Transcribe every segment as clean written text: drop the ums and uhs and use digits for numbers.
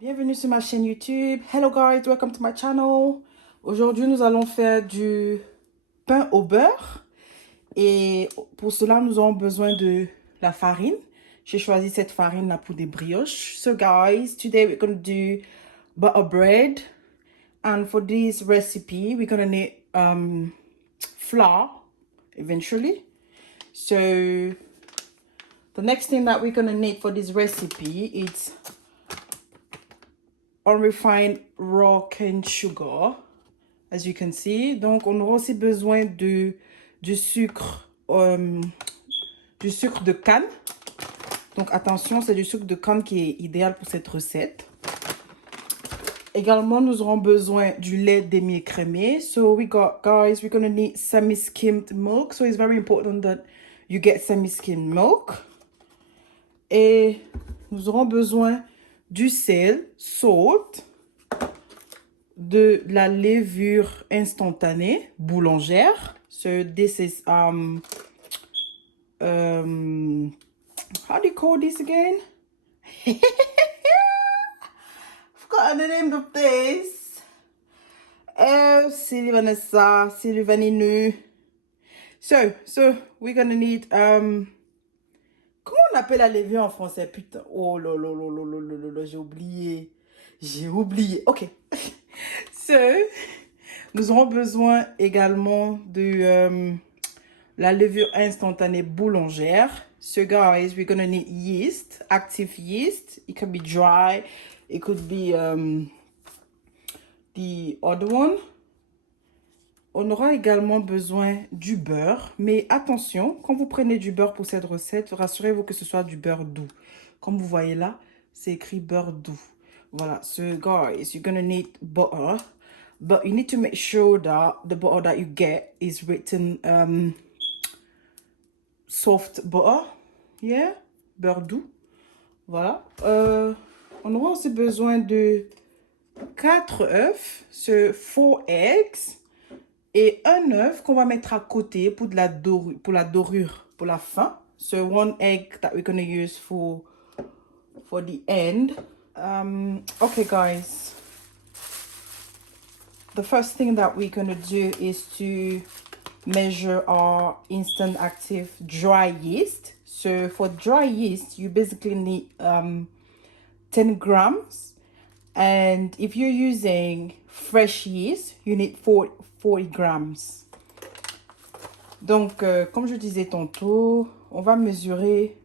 Bienvenue sur ma chaîne YouTube. Hello guys, welcome to my channel. Aujourd'hui, nous allons faire du pain au beurre. Et pour cela, nous aurons besoin de la farine. J'ai choisi cette farine-là pour des brioches. So guys, today we're going to do butter bread. And for this recipe, we're going to need flour eventually. So the next thing that we're going to need for this recipe is unrefined raw cane sugar, as you can see. Donc, on aura aussi besoin du sucre de canne. Donc, attention, c'est du sucre de canne qui est idéal pour cette recette. Également, nous aurons besoin du lait demi-écrémé. So, guys, we're gonna need semi-skimmed milk. So, it's very important that you get semi-skimmed milk. Et nous aurons besoin du sel, salt, de la levure instantanée boulangère. So this is how do you call this again? Forgotten the name of this. Oh, silly Vanessa, silly Vaninu. So we're gonna need comment on appelle la levure en français? Putain. Oh là là là là là là là, j'ai oublié. J'ai oublié. Ok. So, nous aurons besoin également de la levure instantanée boulangère. So guys, we're gonna need yeast, active yeast. It can be dry. It could be the other one. On aura également besoin du beurre. Mais attention, quand vous prenez du beurre pour cette recette, rassurez-vous que ce soit du beurre doux. Comme vous voyez là, c'est écrit beurre doux. Voilà. So guys, you're gonna need butter. But you need to make sure that the butter that you get is written soft butter. Yeah. Beurre doux. Voilà. On aura aussi besoin de 4 œufs. So 4 eggs. Et un œuf qu'on va mettre à côté pour la dorure, pour la fin. So 1 egg that we're going to use for the end. Okay, guys. The first thing that we're going to do is to measure our instant active dry yeast. So for dry yeast, you basically need 10 grams. And if you're using fresh yeast, you need 40 grams. Donc, comme je disais tantôt, on va mesurer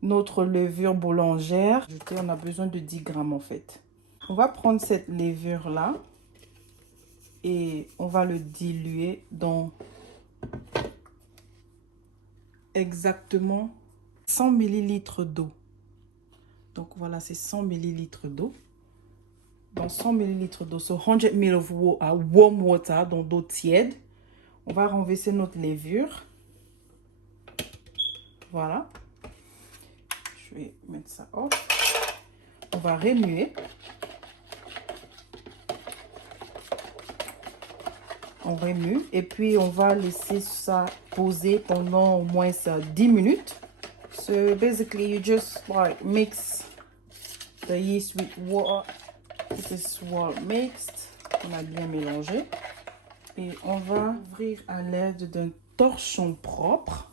notre levure boulangère. On a besoin de 10 grammes en fait. On va prendre cette levure-là et on va le diluer dans exactement 100 ml d'eau. Donc, voilà, c'est 100 ml d'eau. Dans 100 ml d'eau, so 100 ml of warm water, donc d'eau tiède. On va renverser notre levure. Voilà. Je vais mettre ça off. On va remuer. On remue. Et puis, on va laisser ça poser pendant au moins 10 minutes. So, basically, you just like mix the yeast with water. It is well mixed. On a bien mélangé. Et on va ouvrir à l'aide d'un torchon propre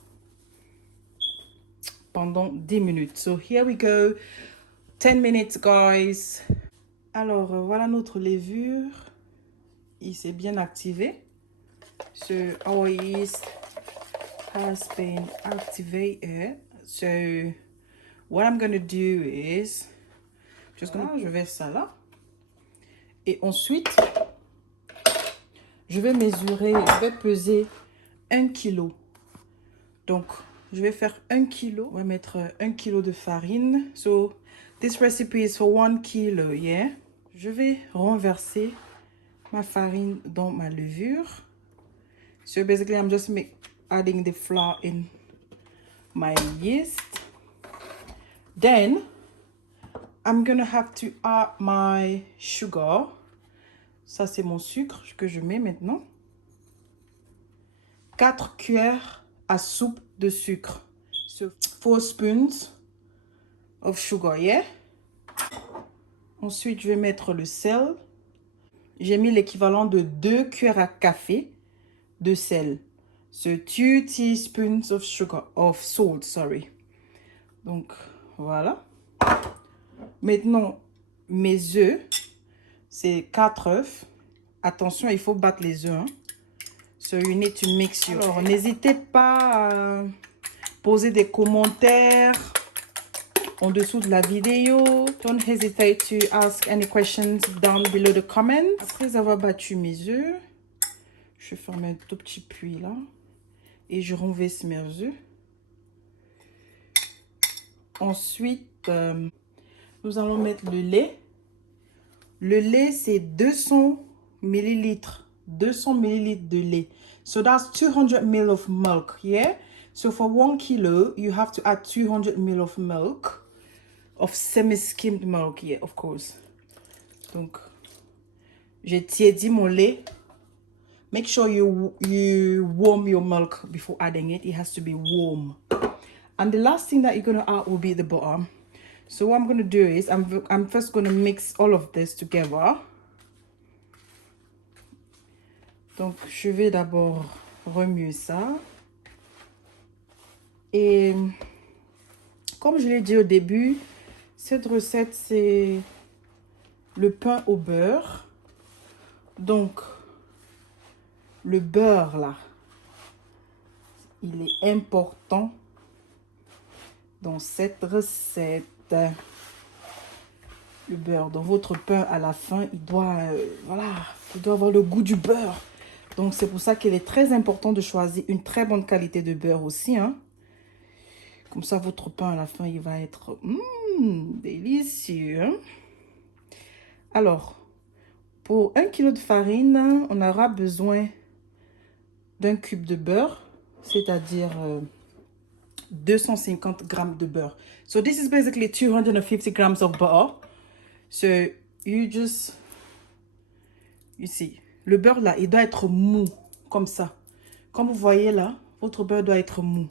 pendant 10 minutes. So here we go. 10 minutes, guys. Alors, voilà notre levure. Il s'est bien activé. So our yeast has been activated. So what I'm going to do is je verse ça là. Et ensuite, je vais peser 1 kg. Donc, je vais faire 1 kg. On va mettre 1 kg de farine. So, this recipe is for 1 kg, yeah. Je vais renverser ma farine dans ma levure. So, basically, I'm just adding the flour in my yeast. Then, I'm gonna have to add my sugar. Ça, c'est mon sucre que je mets maintenant. 4 cuillères à soupe de sucre. So, 4 spoons of sugar, yeah? Ensuite, je vais mettre le sel. J'ai mis l'équivalent de 2 cuillères à café de sel. So 2 teaspoons of sugar, of salt, sorry. Donc, voilà. Maintenant, mes œufs, c'est 4 œufs. Attention, il faut battre les œufs. Hein. So you need to mix your... Alors, n'hésitez pas à poser des commentaires en dessous de la vidéo. Don't hesitate to ask any questions down below the comments. Après avoir battu mes œufs, je ferme un tout petit puits là. Et je renverse mes œufs. Ensuite, nous allons mettre le lait. Le lait, c'est 200 millilitres. 200 millilitres de lait. So that's 200 ml of milk, yeah? So for 1 kilo, you have to add 200 ml of milk. Of semi-skimmed milk, yeah, of course. Donc, j'ai tiédi mon lait. Make sure you warm your milk before adding it. It has to be warm. And the last thing that you're going to add will be the butter. So what I'm going to do is, I'm first going to mix all of this together. Donc, je vais d'abord remuer ça. Et comme je l'ai dit au début, cette recette, c'est le pain au beurre. Donc, le beurre, là, il est important dans cette recette. Le beurre dans votre pain, à la fin, il doit, il doit avoir le goût du beurre. Donc, c'est pour ça qu'il est très important de choisir une très bonne qualité de beurre aussi. Hein. Comme ça, votre pain, à la fin, il va être délicieux. Hein. Alors, pour 1 kg de farine, on aura besoin d'un cube de beurre, c'est-à-dire 250 grammes de beurre. So, this is basically 250 grams of butter. So, you see, le beurre là, il doit être mou, comme ça. Comme vous voyez là, votre beurre doit être mou.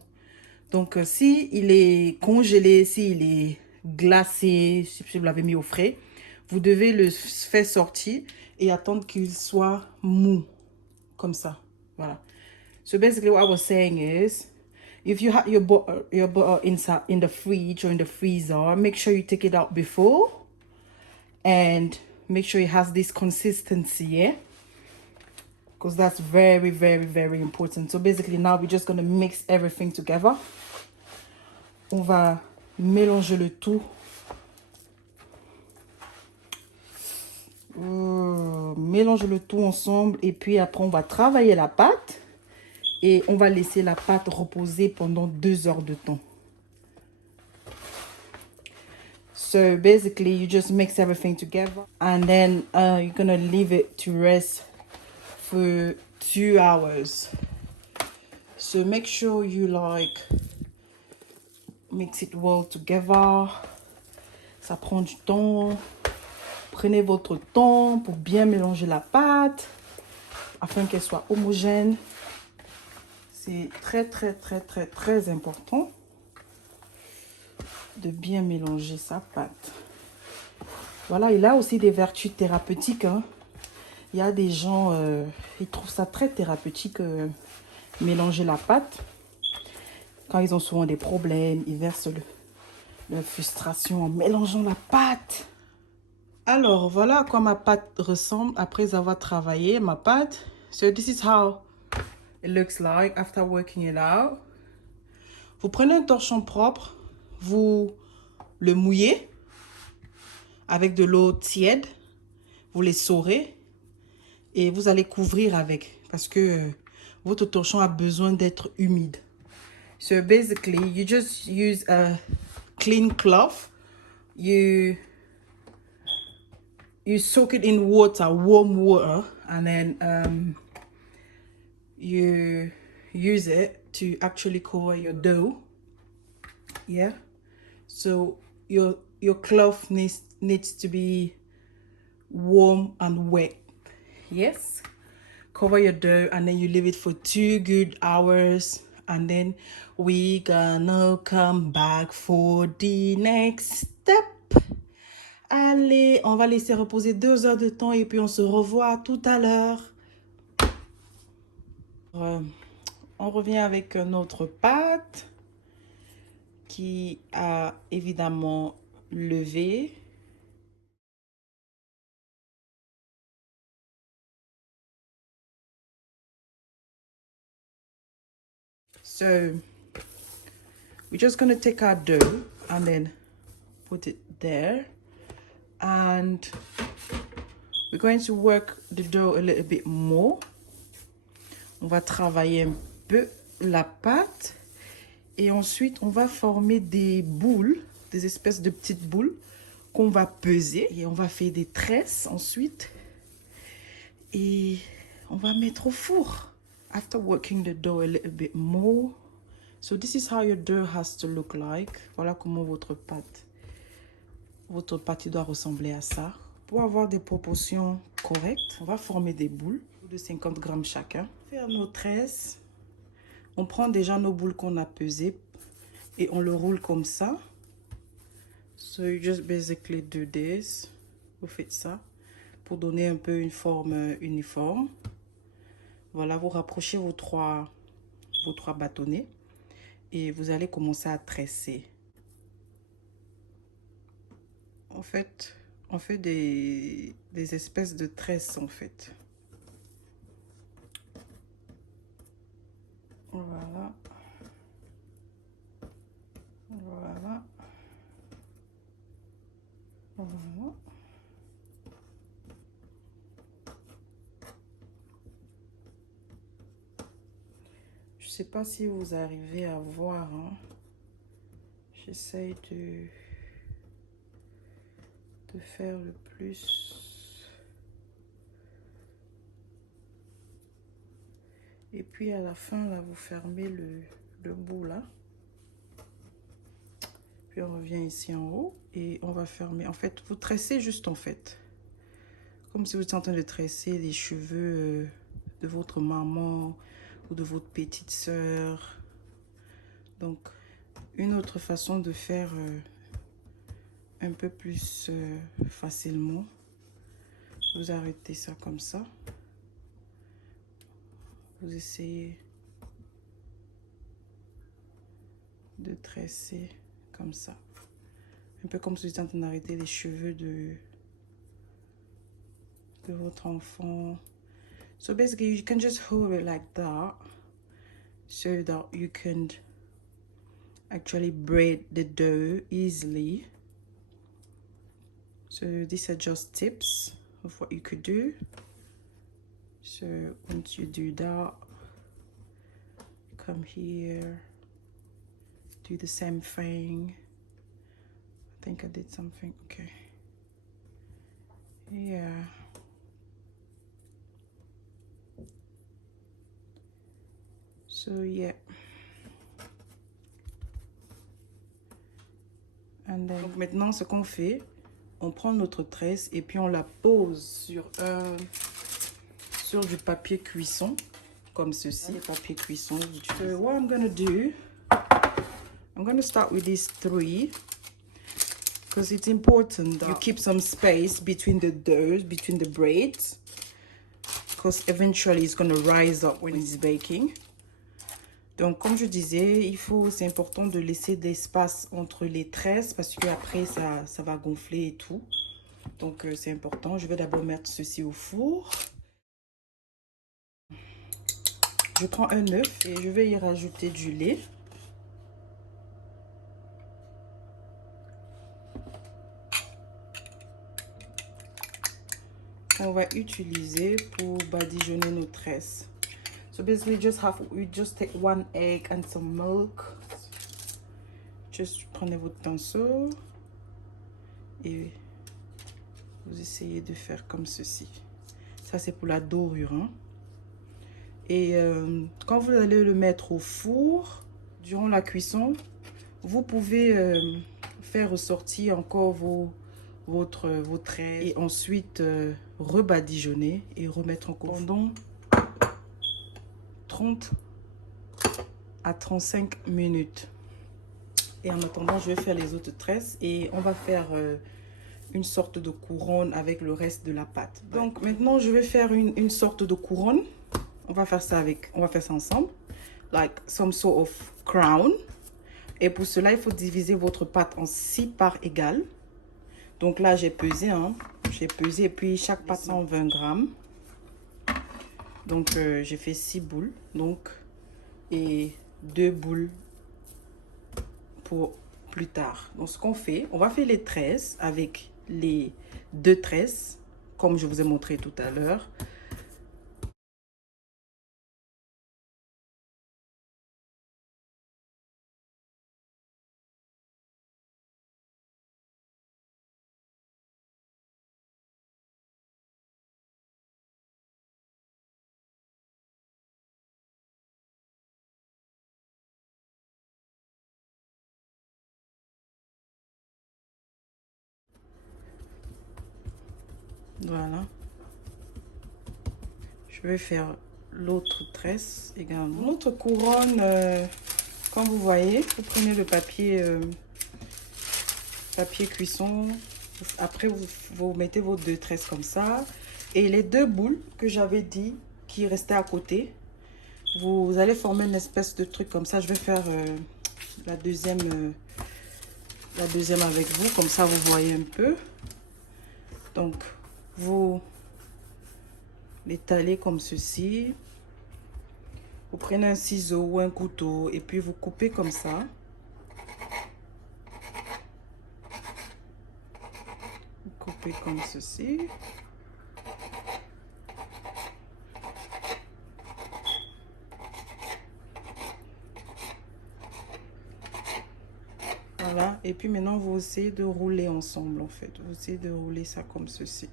Donc, si il est congelé, s'il est glacé, si vous l'avez mis au frais, vous devez le faire sortir et attendre qu'il soit mou, comme ça. Voilà. So, basically, what I was saying is, if you have your butter inside in the fridge or in the freezer, make sure you take it out before. And make sure it has this consistency, yeah? Because that's very, very, very important. So basically now we're just going to mix everything together. On va mélanger le tout. Mélanger le tout ensemble. Et puis après, on va travailler la pâte. Et on va laisser la pâte reposer pendant 2 heures de temps. So basically, you just mix everything together. And then you're going to leave it to rest for 2 hours. So make sure you mix it well together. Ça prend du temps. Prenez votre temps pour bien mélanger la pâte afin qu'elle soit homogène. C'est très, très, très, très, très important de bien mélanger sa pâte. Voilà, il a aussi des vertus thérapeutiques. Hein. Il y a des gens, ils trouvent ça très thérapeutique, mélanger la pâte. Quand ils ont souvent des problèmes, ils versent leur frustration en mélangeant la pâte. Alors, voilà à quoi ma pâte ressemble après avoir travaillé ma pâte. So, this is how it looks like after working it out. Vous prenez un torchon propre, vous le mouillez avec de l'eau tiède, vous les saurez et vous allez couvrir avec parce que votre torchon a besoin d'être humide. So basically, you just use a clean cloth. You soak it in water, warm water, and then you use it to actually cover your dough. Yeah. So your cloth needs to be warm and wet. Yes. Cover your dough and then you leave it for 2 good hours. And then we gonna come back for the next step. Allez, on va laisser reposer 2 heures de temps et puis on se revoit tout à l'heure. On revient avec notre pâte qui a évidemment levé. So we're just going to take our dough and then put it there, and we're going to work the dough a little bit more. On va travailler un peu la pâte et ensuite on va former des boules, des espèces de petites boules qu'on va peser et on va faire des tresses ensuite et on va mettre au four. After working the dough a little bit more, so this is how your dough has to look like. Voilà comment votre pâte doit ressembler à ça. Pour avoir des proportions correctes, on va former des boules de 50 grammes chacun. Faire nos tresses. On prend déjà nos boules qu'on a pesées et on le roule comme ça. So you just basically do this. Vous faites ça pour donner un peu une forme uniforme. Voilà, vous rapprochez vos trois bâtonnets et vous allez commencer à tresser. En fait, on fait des espèces de tresses en fait. Voilà. Voilà. Voilà. Je sais pas si vous arrivez à voir, hein. J'essaye de faire le plus. Et puis à la fin, là, vous fermez le bout là. Puis on revient ici en haut et on va fermer. En fait, vous tressez juste en fait. Comme si vous étiez en train de tresser les cheveux de votre maman ou de votre petite sœur. Donc, une autre façon de faire un peu plus facilement. Vous arrêtez ça comme ça. Vous essayez de tresser comme ça. Un peu comme si vous étiez en train d'arrêter les cheveux de votre enfant. So basically, you can just hold it like that so that you can actually braid the dough easily. So these are just tips of what you could do. So once you do that, come here, do the same thing. I think I did something. Okay. Yeah. So yeah. And then, donc maintenant, ce qu'on fait, on prend notre tresse et puis on la pose sur du papier cuisson, comme ceci. Les papiers cuisson. So what I'm gonna do, I'm gonna start with these 3 because it's important that you keep some space between the doughs, between the braids, because eventually it's gonna rise up when it's baking. Donc, comme je disais, c'est important de laisser de l'espace entre les tresses parce que après ça va gonfler et tout. Donc, c'est important. Je vais d'abord mettre ceci au four. Je prends un œuf et je vais y rajouter du lait. On va utiliser pour badigeonner nos tresses. So basically, we just take 1 egg and some milk. Juste prenez votre pinceau et vous essayez de faire comme ceci. Ça, c'est pour la dorure, hein. Et quand vous allez le mettre au four, durant la cuisson, vous pouvez faire ressortir encore vos tresses et ensuite rebadigeonner et remettre en cours pendant 30 à 35 minutes. Et en attendant, je vais faire les autres tresses et on va faire une sorte de couronne avec le reste de la pâte. Donc maintenant, je vais faire une sorte de couronne. On va faire ça ensemble. Like some sort of crown. Et pour cela, il faut diviser votre pâte en 6 parts égales. Donc là, j'ai pesé, hein. J'ai pesé et puis chaque pâte 120 grammes. Donc j'ai fait 6 boules. Donc, et 2 boules pour plus tard. Donc ce qu'on fait, on va faire les tresses avec les 2 tresses, comme je vous ai montré tout à l'heure. Voilà. Je vais faire l'autre tresse également. Notre couronne, comme vous voyez, vous prenez le papier, papier cuisson. Après, vous mettez vos 2 tresses comme ça. Et les 2 boules que j'avais dit qui restaient à côté, vous allez former une espèce de truc comme ça. Je vais faire la deuxième avec vous. Comme ça, vous voyez un peu. Donc, vous l'étalez comme ceci. Vous prenez un ciseau ou un couteau et puis vous coupez comme ça. Vous coupez comme ceci. Voilà. Et puis maintenant, vous essayez de rouler ensemble en fait. Vous essayez de rouler ça comme ceci.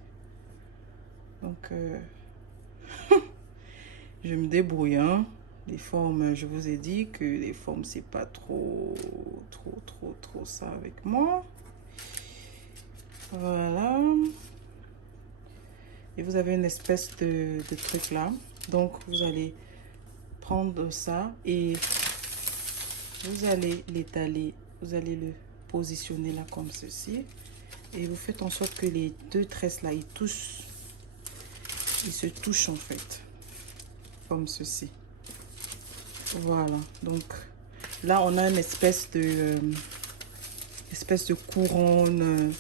Donc, je me débrouille, hein. Les formes, je vous ai dit que les formes, c'est pas trop ça avec moi. Voilà. Et vous avez une espèce de truc là. Donc, vous allez prendre ça et vous allez l'étaler. Vous allez le positionner là comme ceci. Et vous faites en sorte que les 2 tresses là, ils se touchent en fait. Comme ceci. Voilà. Donc, là, on a une espèce de couronne,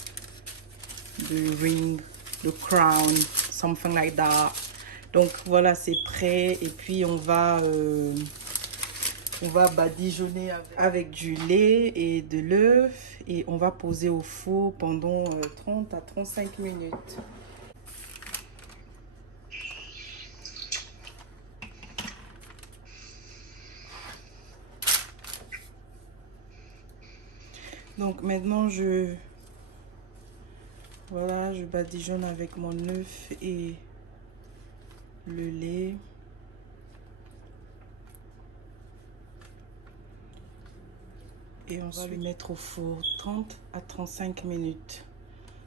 de ring, de crown, something like that. Donc voilà, c'est prêt. Et puis on va badigeonner avec du lait et de l'œuf. Et on va poser au four pendant 30 à 35 minutes. Donc maintenant, voilà, je badigeonne avec mon œuf et le lait. Et on va le mettre au four 30 à 35 minutes.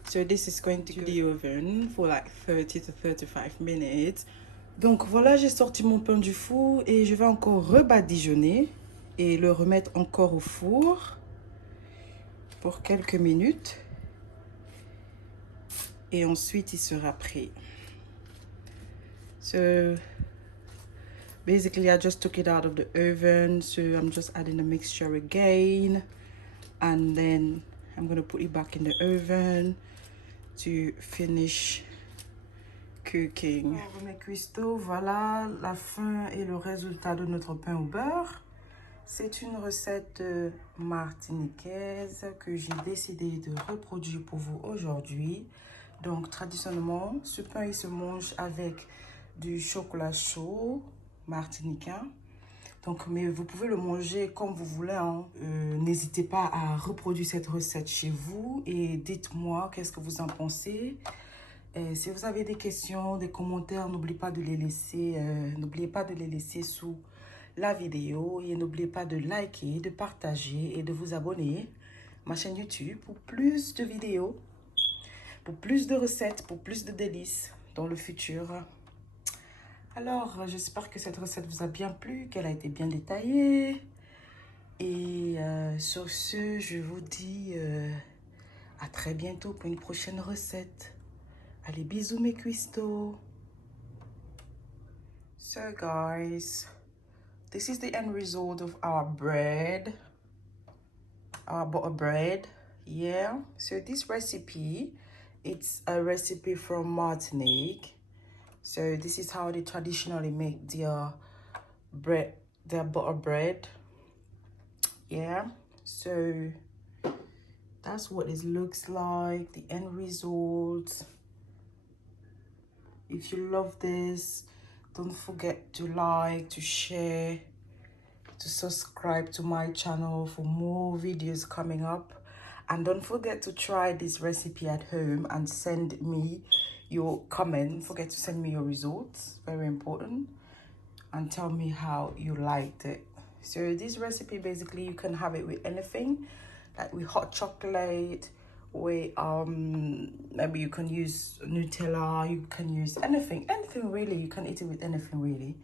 So this is going to go in the oven for like 30 to 35 minutes. Donc voilà, j'ai sorti mon pain du four et je vais encore rebadigeonner et le remettre encore au four pour quelques minutes. Et ensuite, il sera prêt. So basically, I just took it out of the oven. So I'm just adding the mixture again. And then I'm going to put it back in the oven to finish cooking. Alors, mes cuistots, voilà la fin et le résultat de notre pain au beurre. C'est une recette martiniquaise que j'ai décidé de reproduire pour vous aujourd'hui. Donc, traditionnellement, ce pain, il se mange avec du chocolat chaud martiniquais. Donc, mais vous pouvez le manger comme vous voulez, hein. N'hésitez pas à reproduire cette recette chez vous et dites-moi qu'est-ce que vous en pensez. Et si vous avez des questions, des commentaires, n'oubliez pas de les laisser, sous la vidéo et n'oubliez pas de liker, de partager et de vous abonner à ma chaîne YouTube pour plus de vidéos, pour plus de recettes, pour plus de délices dans le futur. Alors, j'espère que cette recette vous a bien plu, qu'elle a été bien détaillée. Et sur ce, je vous dis À très bientôt pour une prochaine recette. Allez, bisous mes cuistots. So guys, this is the end result of our bread, our butter bread. Yeah, so this recipe, it's a recipe from Martinique. So this is how they traditionally make their bread, their butter bread. Yeah, so that's what it looks like, the end result. If you love this, don't forget to like, to share, to subscribe to my channel for more videos coming up. And don't forget to try this recipe at home and send me your comment. Don't forget to send me your results, very important, and tell me how you liked it. So this recipe, basically you can have it with anything, like with hot chocolate, with maybe you can use Nutella, you can use anything really, you can eat it with anything really.